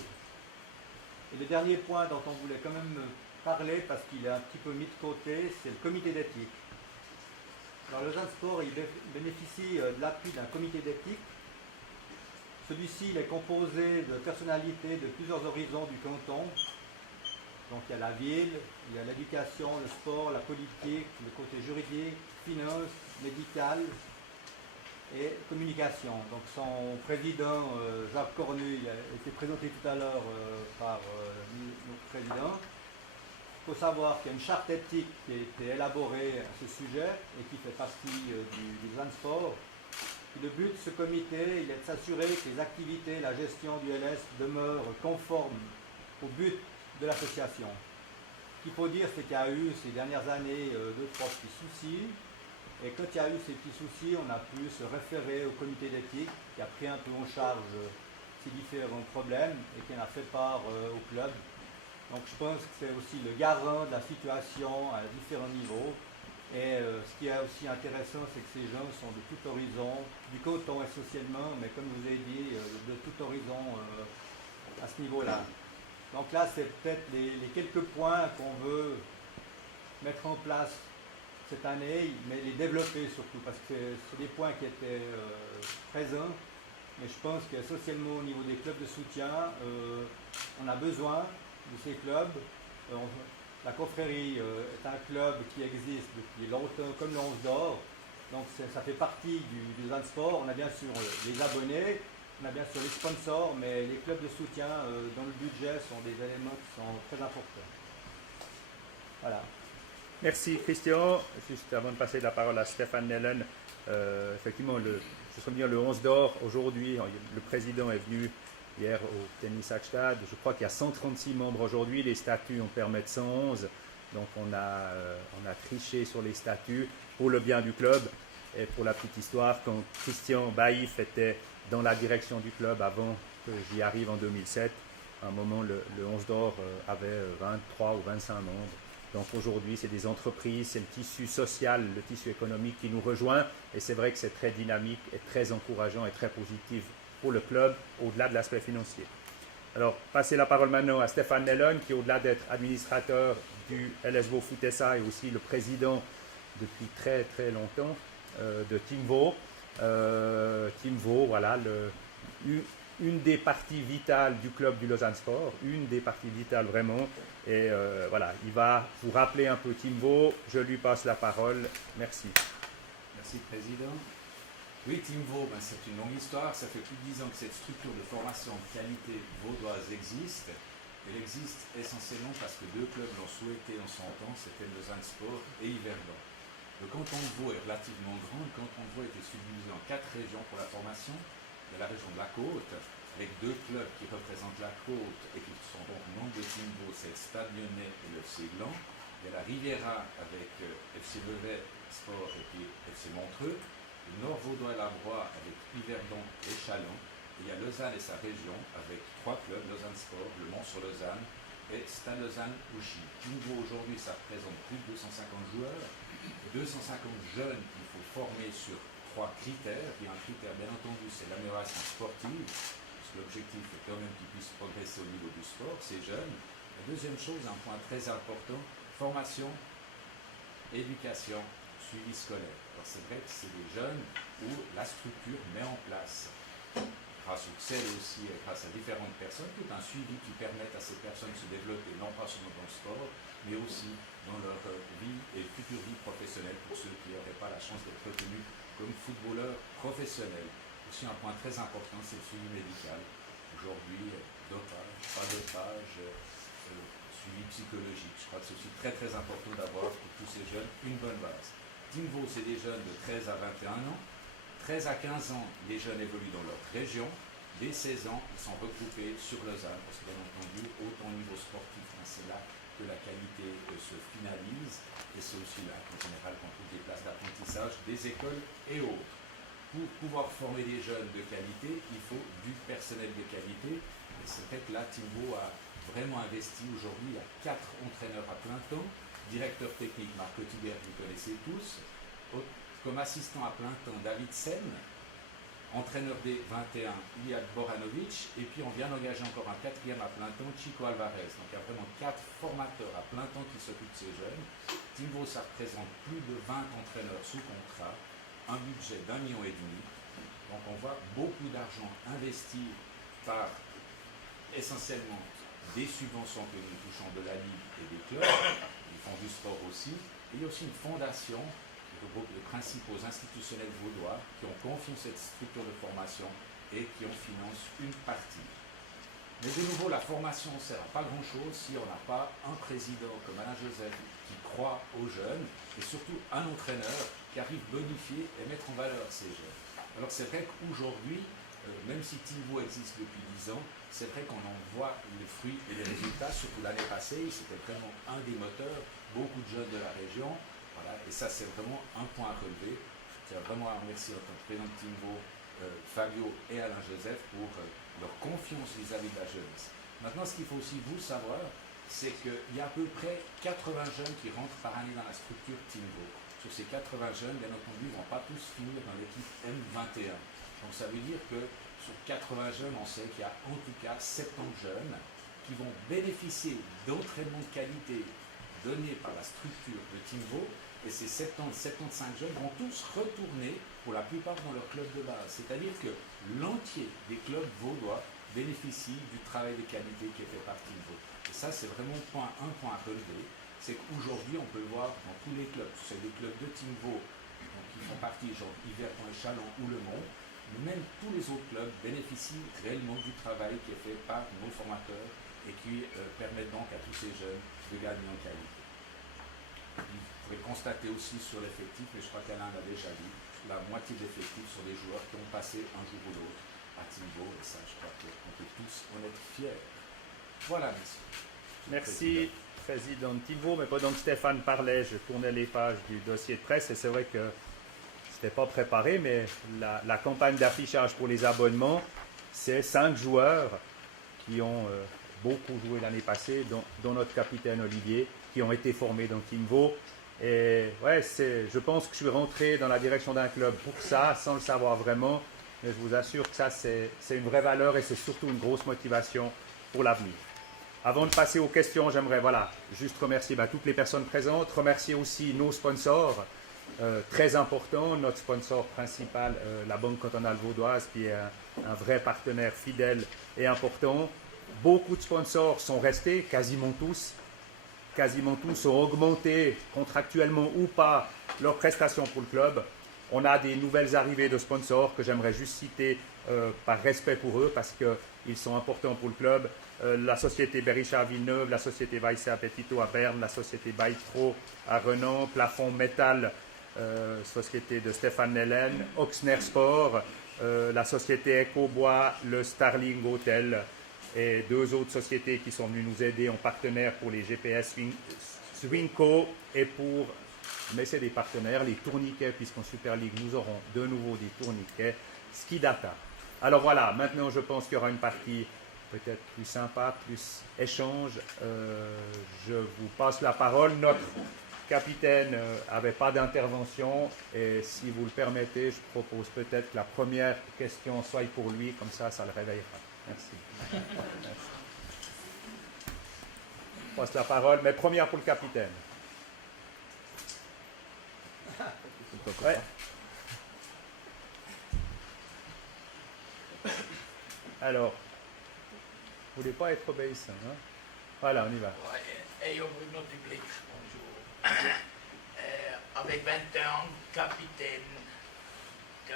Et le dernier point dont on voulait quand même parler, parce qu'il est un petit peu mis de côté, c'est le comité d'éthique. Alors le Zansport, il bénéficie de l'appui d'un comité d'éthique. Celui-ci il est composé de personnalités de plusieurs horizons du canton. Donc il y a la ville, il y a l'éducation, le sport, la politique, le côté juridique, finance, médical et communication. Donc son président, Jacques Cornu, il a été présenté tout à l'heure par notre président. Il faut savoir qu'il y a une charte éthique qui a été élaborée à ce sujet et qui fait partie du Zansport. Le but de ce comité il est de s'assurer que les activités et la gestion du LS demeurent conformes au but de l'association. Ce qu'il faut dire, c'est qu'il y a eu ces dernières années 2-3 petits soucis. Et quand il y a eu ces petits soucis, on a pu se référer au comité d'éthique qui a pris un peu en charge ces différents problèmes et qui en a fait part au club. Donc je pense que c'est aussi le garant de la situation à différents niveaux. Et ce qui est aussi intéressant, c'est que ces gens sont de tout horizon, du canton essentiellement, mais comme je vous ai dit, de tout horizon à ce niveau-là. Donc là, c'est peut-être les quelques points qu'on veut mettre en place cette année, mais les développer surtout, parce que c'est des points qui étaient présents, mais je pense qu'essentiellement au niveau des clubs de soutien, on a besoin de ces clubs. La confrérie est un club qui existe depuis longtemps, comme le 11 d'or, donc ça fait partie du Zansport. On a bien sûr les abonnés, on a bien sûr les sponsors, mais les clubs de soutien dans le budget sont des éléments qui sont très importants. Voilà. Merci Christian. Juste avant de passer la parole à Stéphane Nellen, effectivement, je souhaite dire le 11 d'or, aujourd'hui, le président est venu hier au Tennis Hackstad. Je crois qu'il y a 136 membres aujourd'hui, les statuts en permettent 111. Donc on a triché sur les statuts pour le bien du club. Et pour la petite histoire, quand Christian Baïf était dans la direction du club avant que j'y arrive en 2007, à un moment le 11 d'or avait 23 ou 25 membres. Donc aujourd'hui, c'est des entreprises, c'est le tissu social, le tissu économique qui nous rejoint. Et c'est vrai que c'est très dynamique et très encourageant et très positif pour le club, au-delà de l'aspect financier. Alors, passer la parole maintenant à Stéphane Nellen, qui au-delà d'être administrateur du LSVO Futesa et aussi le président depuis très très longtemps de Teamvo. Teamvo, voilà, une des parties vitales du club du Lausanne Sport, une des parties vitales vraiment. Et voilà, il va vous rappeler un peu Teamvo. Je lui passe la parole. Merci. Merci, Président. Oui, Teamvo, c'est une longue histoire. Ça fait plus de 10 ans que cette structure de formation de qualité vaudoise existe. Elle existe essentiellement parce que deux clubs l'ont souhaité en son temps, c'était Lausanne Sport et Yverdon. Le canton de Vaud est relativement grand. Le canton de Vaud a été subdivisé en 4 régions pour la formation. Il y a la région de la Côte, avec 2 clubs qui représentent la Côte et qui sont donc membres de Teamvo, c'est le Stade Lyonnais et le FC Gland. Il y a la Riviera avec FC Vevey Sport et puis FC Montreux. Le Nord Vaudois et Labroix avec Yverdon et Châlons. Il y a Lausanne et sa région avec 3 clubs, Lausanne Sport, Le Mans-sur-Lausanne et Stade Lausanne-Ouchy. Teamvo aujourd'hui, ça représente plus de 250 joueurs, 250 jeunes qu'il faut former sur 3 critères. Il y a un critère, bien entendu, c'est l'amélioration sportive, parce que l'objectif est quand même qu'ils puissent progresser au niveau du sport, ces jeunes. La deuxième chose, un point très important, formation, éducation, suivi scolaire. Alors c'est vrai que c'est des jeunes où la structure met en place, grâce au CEL aussi, et grâce à différentes personnes, tout un suivi qui permette à ces personnes de se développer, non pas seulement dans le sport, mais aussi dans leur vie et future vie professionnelle pour ceux qui n'auraient pas la chance d'être retenus comme footballeurs professionnels. Aussi un point très important, c'est le suivi médical. Aujourd'hui, dopage, pas dopage, suivi psychologique. Je crois que c'est aussi très très important d'avoir pour tous ces jeunes une bonne base. Teamvo, c'est des jeunes de 13 à 21 ans. 13 à 15 ans, les jeunes évoluent dans leur région. Dès 16 ans, ils sont regroupés sur Lausanne, parce que bien entendu, autant au niveau sportif, c'est là que la qualité se finalise. Et c'est aussi là qu'en général, qu'on trouve des places d'apprentissage, des écoles et autres. Pour pouvoir former des jeunes de qualité, il faut du personnel de qualité. Et c'est vrai que là, Teamvo a vraiment investi aujourd'hui. Il y a 4 entraîneurs à plein temps. Directeur technique Marc Cotibert, vous connaissez tous. Comme assistant à plein temps, David Sen. Entraîneur des 21, Iliad Boranovic. Et puis on vient d'engager encore un 4e à plein temps, Chico Alvarez. Donc il y a vraiment 4 formateurs à plein temps qui s'occupent de ces jeunes. Teamvo, ça représente plus de 20 entraîneurs sous contrat, un budget d'1,5 million. Donc on voit beaucoup d'argent investi par essentiellement des subventions que nous touchons de la Ligue et des clubs. Ils font du sport aussi. Et il y a aussi une fondation qui regroupe les principaux institutionnels vaudois qui ont confié cette structure de formation et qui en financent une partie. Mais de nouveau, la formation ne sert à pas grand-chose si on n'a pas un président comme Alain Joseph qui croit aux jeunes et surtout un entraîneur qui arrive bonifier et mettre en valeur ces jeunes. Alors c'est vrai qu'aujourd'hui, même si Teamvo existe depuis 10 ans, c'est vrai qu'on en voit les fruits et les résultats, surtout l'année passée, c'était vraiment un des moteurs, beaucoup de jeunes de la région, voilà, et ça c'est vraiment un point à relever. Je tiens vraiment à remercier en tant que président de Teamvo, Fabio et Alain Joseph pour leur confiance vis-à-vis de la jeunesse. Maintenant, ce qu'il faut aussi vous savoir, c'est qu'il y a à peu près 80 jeunes qui rentrent par année dans la structure Teamvo. Sur ces 80 jeunes, bien entendu, ils ne vont pas tous finir dans l'équipe M21. Donc ça veut dire que sur 80 jeunes, on sait qu'il y a en tout cas 70 jeunes qui vont bénéficier d'entraînements de qualité donnés par la structure de Teamvo. Et ces 75 jeunes vont tous retourner, pour la plupart, dans leur club de base. C'est-à-dire que l'entier des clubs vaudois bénéficie du travail de qualité qui est fait par Teamvo. Et ça, c'est vraiment un point à relever. C'est qu'aujourd'hui, on peut le voir dans tous les clubs. C'est des clubs de Teamvo qui font partie, genre Yverdon et Châlons ou Le Mans. Mais même tous les autres clubs bénéficient réellement du travail qui est fait par nos formateurs et qui permettent donc à tous ces jeunes de gagner en qualité. pouvez constater aussi sur l'effectif, et je crois qu'Alain l'a déjà dit, la moitié de l'effectif sont des joueurs qui ont passé un jour ou l'autre à Timbo, et ça, je crois qu'on peut tous en être fiers. Voilà, merci. Merci, Président Thibault. Mais pendant que Stéphane parlait, je tournais les pages du dossier de presse et c'est vrai que c'était pas préparé, mais la campagne d'affichage pour les abonnements, c'est 5 joueurs qui ont beaucoup joué l'année passée, dont notre capitaine Olivier, qui ont été formés dans Timbo. Et ouais, je pense que je suis rentré dans la direction d'un club pour ça, sans le savoir vraiment. Mais je vous assure que ça, c'est une vraie valeur et c'est surtout une grosse motivation pour l'avenir. Avant de passer aux questions, j'aimerais juste remercier toutes les personnes présentes, remercier aussi nos sponsors, très importants, notre sponsor principal, la Banque cantonale vaudoise, qui est un vrai partenaire fidèle et important. Beaucoup de sponsors sont restés, quasiment tous ont augmenté contractuellement ou pas leurs prestations pour le club. On a des nouvelles arrivées de sponsors que j'aimerais juste citer par respect pour eux parce qu'ils sont importants pour le club. La société Berisha à Villeneuve, la société Weisse à Petito à Berne, la société Baitro à Renan, Plafond Métal, société de Stéphane Nellen, Oxner Sport, la société Ecobois, le Starling Hotel et 2 autres sociétés qui sont venues nous aider en partenaire pour les GPS Swingco et pour, mais c'est des partenaires, les tourniquets, puisqu'en Super League nous aurons de nouveau des tourniquets, Skidata. Alors voilà, maintenant je pense qu'il y aura une partie peut-être plus sympa, plus échange. Je vous passe la parole. Notre capitaine n'avait pas d'intervention et si vous le permettez, je propose peut-être que la première question soit pour lui, comme ça le réveillera. Merci. Merci. Je passe la parole, mais première pour le capitaine. Ouais. Alors, vous ne voulez pas être obéissant, hein? Voilà, on y va. Et au Bruno Public, bonjour. Avec 21 ans, capitaine d'un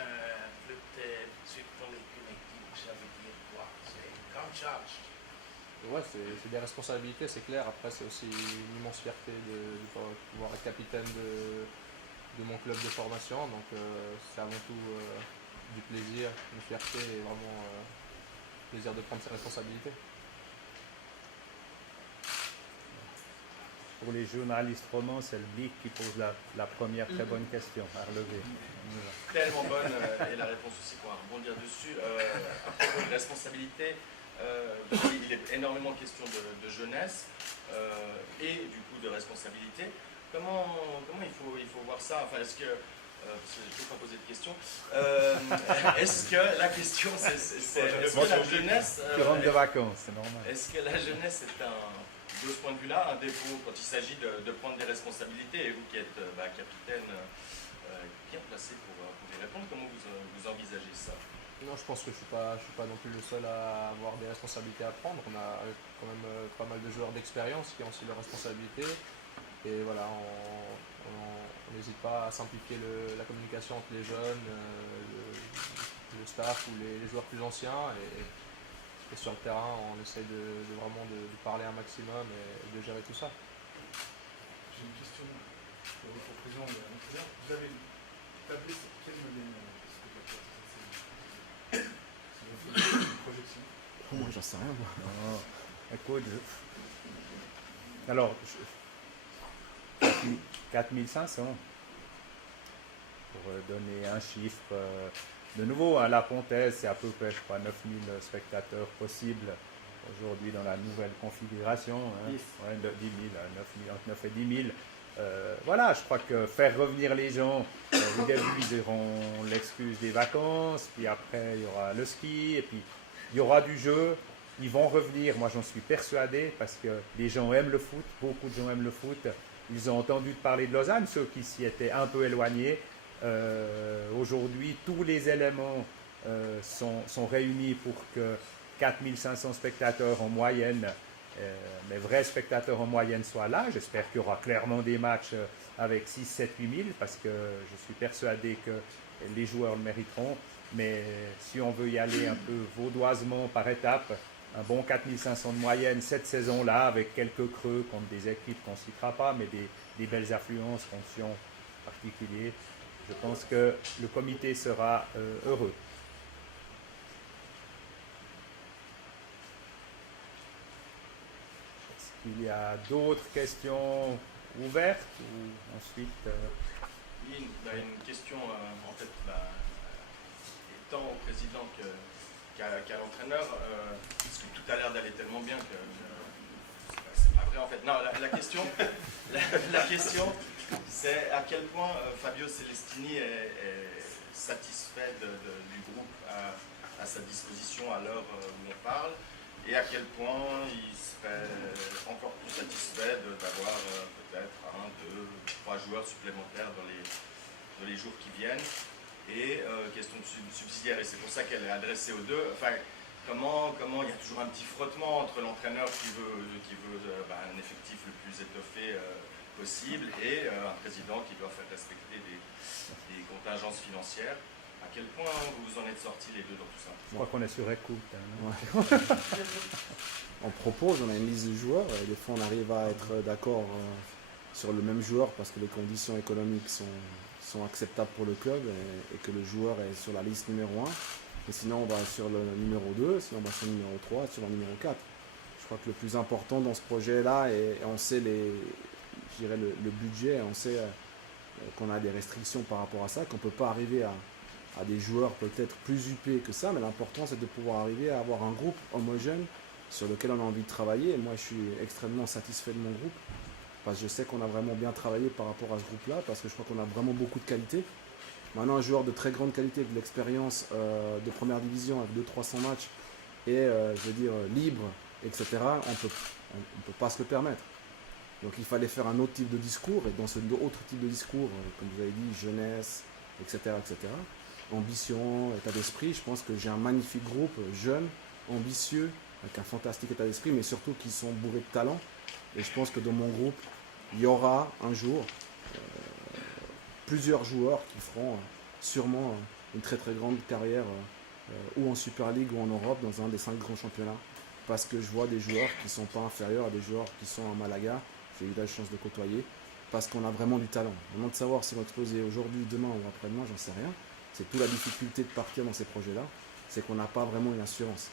club de surtout une équipe, ça veut dire quoi? C'est une grande charge. Ouais, c'est des responsabilités, c'est clair. Après, c'est aussi une immense fierté de pouvoir être capitaine de mon club de formation. Donc, c'est avant tout du plaisir, une fierté et vraiment plaisir de prendre ses responsabilités. Pour les journalistes romans, c'est le Blick qui pose la première très bonne question à relever. Tellement bonne, et la réponse aussi pour rebondir dessus. À propos de responsabilité, il est énormément question de jeunesse et du coup de responsabilité. Comment il faut voir ça? Enfin, est-ce que, parce que je n'ai pas posé de question, est-ce que la question c'est est-ce que la jeunesse... Tu rentres de vacances, c'est normal. Est-ce que la jeunesse est de ce point de vue-là, un défaut quand il s'agit de prendre des responsabilités? Et vous qui êtes capitaine bien placé pour y répondre, comment vous envisagez ça? Non, je pense que je suis pas non plus le seul à avoir des responsabilités à prendre. On a quand même pas mal de joueurs d'expérience qui ont aussi leurs responsabilités. Et voilà, on n'hésite pas à simplifier la communication entre les jeunes, le staff ou les joueurs plus anciens. Et sur le terrain, on essaie vraiment de parler un maximum et de gérer tout ça. J'ai une question pour votre président et l'entraîneur. Vous avez tablé sur quel modèle une projection? Moi, j'en sais rien, moi. Non, écoute, alors, 4500, pour donner un chiffre. De nouveau, à La Pontaise, c'est à peu près, je crois, 9000 spectateurs possibles aujourd'hui dans la nouvelle configuration. Hein. 10. Ouais, 10 000, 9 entre 9 et 10 000. Voilà, je crois que faire revenir les gens, au début, ils auront l'excuse des vacances, puis après, il y aura le ski, et puis il y aura du jeu. Ils vont revenir, moi j'en suis persuadé, parce que les gens aiment le foot, beaucoup de gens aiment le foot. Ils ont entendu parler de Lausanne, ceux qui s'y étaient un peu éloignés. Aujourd'hui, tous les éléments sont réunis pour que 4500 spectateurs en moyenne, mes vrais spectateurs en moyenne soient là. J'espère qu'il y aura clairement des matchs avec 6, 7, 8 000 parce que je suis persuadé que les joueurs le mériteront. Mais si on veut y aller un peu vaudoisement par étapes, un bon 4500 de moyenne cette saison-là, avec quelques creux contre des équipes qu'on ne citera pas, mais des belles affluences, conscients particuliers. Je pense que le comité sera heureux. Est-ce qu'il y a d'autres questions ouvertes ou ensuite Une question, en fait, tant au président qu'à l'entraîneur, parce que tout a l'air d'aller tellement bien que c'est pas vrai en fait. Non, la question, la question, c'est à quel point Fabio Celestini est satisfait du groupe à sa disposition à l'heure où on parle, et à quel point il serait encore plus satisfait d'avoir peut-être 1, 2, 3 joueurs supplémentaires dans les jours qui viennent. Et question subsidiaire, et c'est pour ça qu'elle est adressée aux deux. Enfin, comment il y a toujours un petit frottement entre l'entraîneur qui veut un effectif le plus étoffé possible et un président qui doit faire respecter des contingences financières. À quel point vous en êtes sortis les deux dans tout ça? Je crois qu'on est sur écoute. On propose, on a une liste de joueurs, et des fois on arrive à être d'accord sur le même joueur parce que les conditions économiques sont acceptables pour le club et que le joueur est sur la liste numéro 1. Et sinon on va sur le numéro 2, sinon on va sur le numéro 3, sur le numéro 4. Je crois que le plus important dans ce projet-là, et on sait le budget, on sait qu'on a des restrictions par rapport à ça, qu'on ne peut pas arriver à des joueurs peut-être plus huppés que ça, mais l'important c'est de pouvoir arriver à avoir un groupe homogène sur lequel on a envie de travailler. Et moi je suis extrêmement satisfait de mon groupe, parce que je sais qu'on a vraiment bien travaillé par rapport à ce groupe-là, parce que je crois qu'on a vraiment beaucoup de qualité. Maintenant, un joueur de très grande qualité, de l'expérience de première division avec 200-300 matchs et je veux dire libre, etc., on peut pas se le permettre. Donc il fallait faire un autre type de discours, et dans ce autre type de discours, comme vous avez dit, jeunesse, etc., ambition, état d'esprit, je pense que j'ai un magnifique groupe, jeune, ambitieux, avec un fantastique état d'esprit, mais surtout qui sont bourrés de talent. Et je pense que dans mon groupe, il y aura un jour plusieurs joueurs qui feront sûrement une très très grande carrière ou en Super League ou en Europe, dans un des 5 grands championnats. Parce que je vois des joueurs qui ne sont pas inférieurs à des joueurs qui sont à Malaga, j'ai eu la chance de côtoyer, parce qu'on a vraiment du talent. Maintenant de savoir s'ils vont exploser aujourd'hui, demain ou après-demain, j'en sais rien. C'est toute la difficulté de partir dans ces projets-là, c'est qu'on n'a pas vraiment une assurance.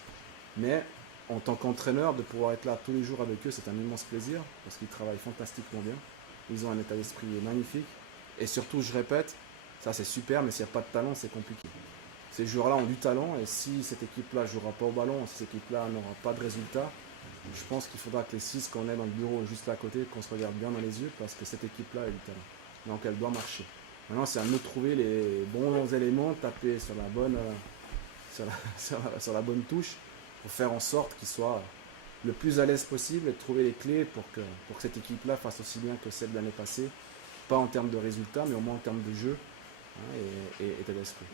Mais en tant qu'entraîneur, de pouvoir être là tous les jours avec eux, c'est un immense plaisir, parce qu'ils travaillent fantastiquement bien. Ils ont un état d'esprit magnifique. Et surtout, je répète, ça c'est super, mais s'il n'y a pas de talent, c'est compliqué. Ces joueurs-là ont du talent, et si cette équipe-là ne jouera pas au ballon, si cette équipe-là n'aura pas de résultats, je pense qu'il faudra que les 6 qu'on est dans le bureau juste là à côté, qu'on se regarde bien dans les yeux, parce que cette équipe-là a du talent. Donc elle doit marcher. Maintenant, c'est à nous de trouver les bons éléments, taper sur la bonne, sur la bonne touche, pour faire en sorte qu'ils soient le plus à l'aise possible, et de trouver les clés pour que cette équipe-là fasse aussi bien que celle de l'année passée. Pas en termes de résultats, mais au moins en termes de jeu et état d'esprit.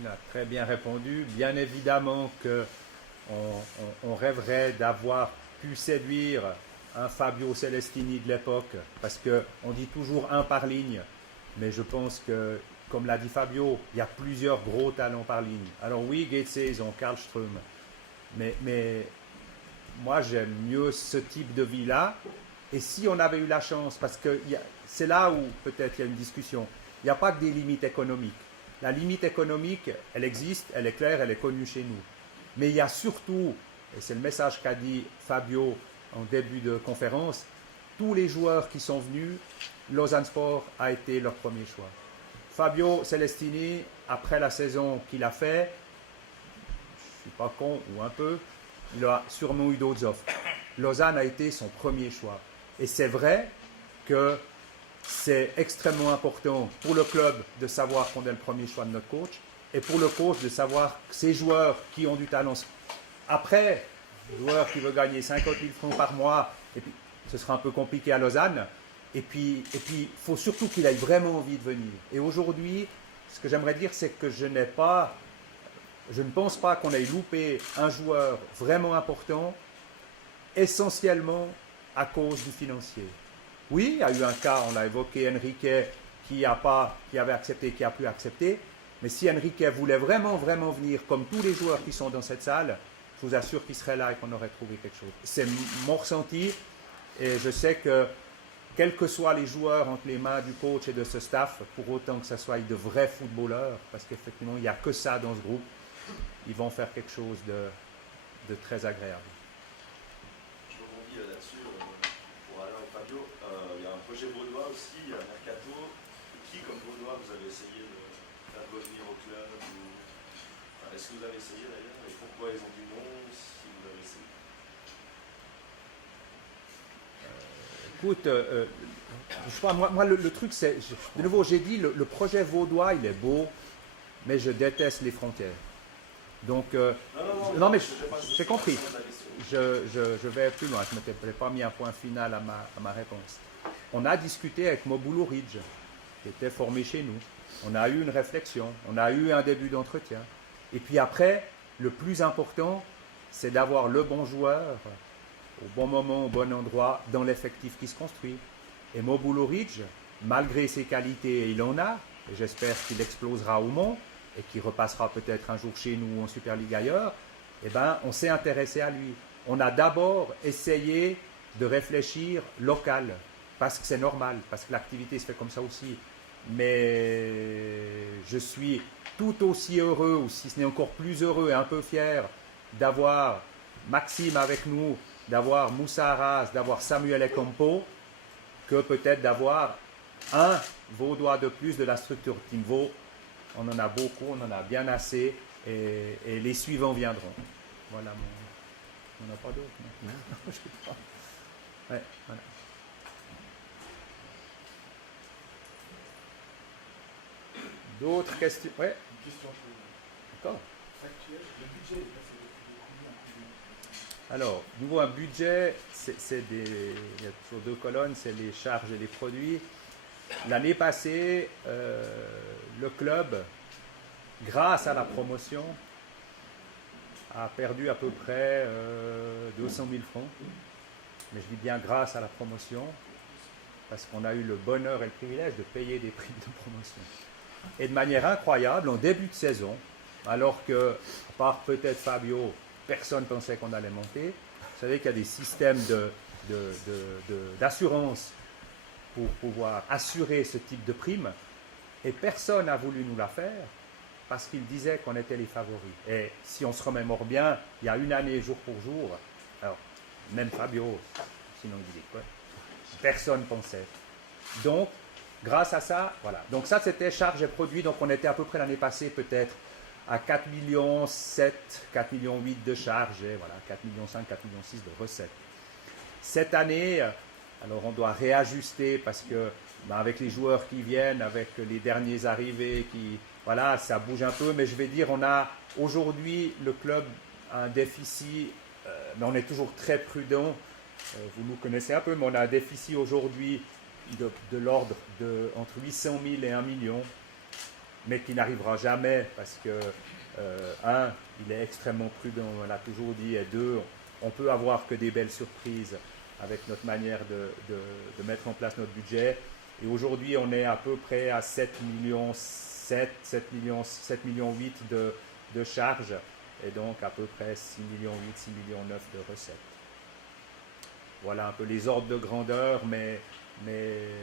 Il a très bien répondu. Bien évidemment qu'on rêverait d'avoir pu séduire un Fabio Celestini de l'époque, parce qu'on dit toujours un par ligne, mais je pense que, comme l'a dit Fabio, il y a plusieurs gros talents par ligne. Alors oui, Getse, ils ont Karlström, mais moi j'aime mieux ce type de vie-là. Et si on avait eu la chance, parce que c'est là où peut-être il y a une discussion, il n'y a pas que des limites économiques. La limite économique, elle existe, elle est claire, elle est connue chez nous. Mais il y a surtout, et c'est le message qu'a dit Fabio en début de conférence, tous les joueurs qui sont venus, Lausanne Sport a été leur premier choix. Fabio Celestini, après la saison qu'il a fait, je ne suis pas con ou un peu, il a sûrement eu d'autres offres. Lausanne a été son premier choix. Et c'est vrai que c'est extrêmement important pour le club de savoir qu'on est le premier choix de notre coach, et pour le coach de savoir que ces joueurs qui ont du talent. Après, un joueur qui veut gagner 50 000 francs par mois, et puis ce sera un peu compliqué à Lausanne, et puis il faut surtout qu'il ait vraiment envie de venir. Et aujourd'hui, ce que j'aimerais dire, c'est que je ne pense pas qu'on ait loupé un joueur vraiment important, essentiellement à cause du financier. Oui, il y a eu un cas, on l'a évoqué, Enrique, qui avait accepté, qui a pu accepter, Mais si Enrique voulait vraiment, vraiment venir, comme tous les joueurs qui sont dans cette salle, je vous assure qu'il serait là et qu'on aurait trouvé quelque chose. C'est mon ressenti, et je sais que, quels que soient les joueurs entre les mains du coach et de ce staff, pour autant que ce soit de vrais footballeurs, parce qu'effectivement, il n'y a que ça dans ce groupe, ils vont faire quelque chose de très agréable. Je rebondis là-dessus, pour Alain ou Fabio. Il y a un projet vaudois aussi, il y a Mercato. Qui, comme vaudois, vous avez essayé de faire revenir au club ou... Est-ce que vous avez essayé d'ailleurs? Et pourquoi ils ont dit non, si vous avez essayé? Écoute, je sais pas, moi le truc c'est, de nouveau j'ai dit, le projet vaudois il est beau, mais je déteste les frontières. Donc, non mais j'ai compris, je vais plus loin, je ne m'étais pas mis un point final à ma réponse. On a discuté avec Mobulo Ridge, qui était formé chez nous, on a eu une réflexion, on a eu un début d'entretien, et puis après, le plus important, c'est d'avoir le bon joueur, au bon moment, au bon endroit, dans l'effectif qui se construit. Et Mobulo Ridge, malgré ses qualités, il en a, et j'espère qu'il explosera au Mont, et qu'il repassera peut-être un jour chez nous ou en Super League ailleurs, eh ben, on s'est intéressé à lui. On a d'abord essayé de réfléchir local, parce que c'est normal, parce que l'activité se fait comme ça aussi. Mais je suis tout aussi heureux, ou si ce n'est encore plus heureux et un peu fier, d'avoir Maxime avec nous, d'avoir Moussa Arras, d'avoir Samuel Ekampo, que peut-être d'avoir un Vaudois de plus de la structure Team Vaud. On en a beaucoup, on en a bien assez, et les suivants viendront. Voilà, on n'en a pas d'autres. Non, je sais pas. Ouais, voilà. D'autres questions? Ouais. Une question D'accord. factuelle. Le budget est passé de combien? Alors, nouveau un budget, il y a toujours deux colonnes, c'est les charges et les produits. L'année passée, le club, grâce à la promotion, a perdu à peu près 200 000 francs. Mais je dis bien grâce à la promotion, parce qu'on a eu le bonheur et le privilège de payer des primes de promotion. Et de manière incroyable, en début de saison, alors que, à part peut-être Fabio, personne ne pensait qu'on allait monter. Vous savez qu'il y a des systèmes d'assurance pour pouvoir assurer ce type de prime, et personne n'a voulu nous la faire parce qu'ils disaient qu'on était les favoris. Et si on se remémore bien, il y a une année, jour pour jour, alors même Fabio, sinon il disait quoi, personne pensait. Donc, grâce à ça, voilà. Donc ça, c'était charges et produits. Donc on était à peu près l'année passée peut-être à 4,7 millions, 4,8 millions de charges et voilà, 4,5 millions, 4,6 millions de recettes. Cette année, alors on doit réajuster parce que avec les joueurs qui viennent, avec les derniers arrivés, voilà, ça bouge un peu, mais je vais dire, on a aujourd'hui, le club a un déficit, mais on est toujours très prudent, vous nous connaissez un peu, mais on a un déficit aujourd'hui de l'ordre de entre 800 000 et 1 million, mais qui n'arrivera jamais parce que, un, il est extrêmement prudent, on l'a toujours dit, et deux, on peut avoir que des belles surprises avec notre manière de mettre en place notre budget. Et aujourd'hui, on est à peu près à 7 millions 7 millions 8 de charges, et donc à peu près 6 millions 8, 6 millions 9 de recettes. Voilà un peu les ordres de grandeur, mais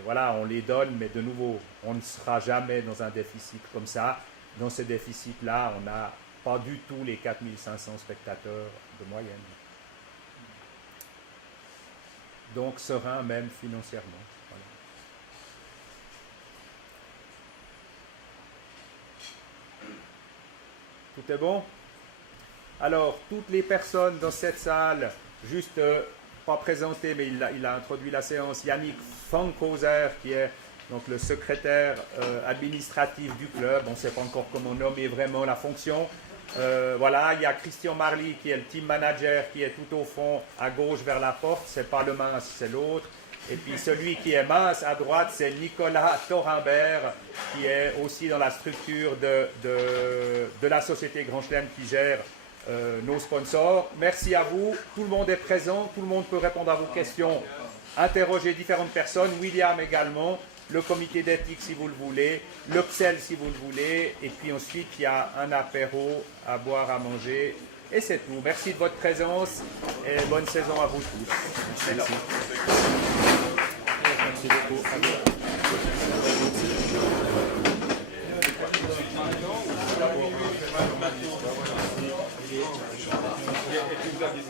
voilà, on les donne, mais de nouveau, on ne sera jamais dans un déficit comme ça. Dans ce déficit-là, on n'a pas du tout les 4500 spectateurs de moyenne. Donc serein même financièrement. Voilà. Tout est bon? Alors, toutes les personnes dans cette salle, juste pas présenté, mais il a introduit la séance, Yannick Fankhauser, qui est donc le secrétaire administratif du club. On ne sait pas encore comment nommer vraiment la fonction. Voilà, il y a Christian Marly, qui est le team manager, qui est tout au fond, à gauche vers la porte. C'est pas le mince, c'est l'autre. Et puis celui qui est mince à droite, c'est Nicolas Thorimbert, qui est aussi dans la structure de la société Grand Chelem qui gère nos sponsors. Merci à vous. Tout le monde est présent. Tout le monde peut répondre à vos questions. Interroger différentes personnes. William également. le comité d'éthique si vous le voulez, le PSEL si vous le voulez, et puis ensuite il y a un apéro à boire, à manger, et c'est tout. Merci de votre présence et bonne saison à vous tous. Merci beaucoup. Et vous aviez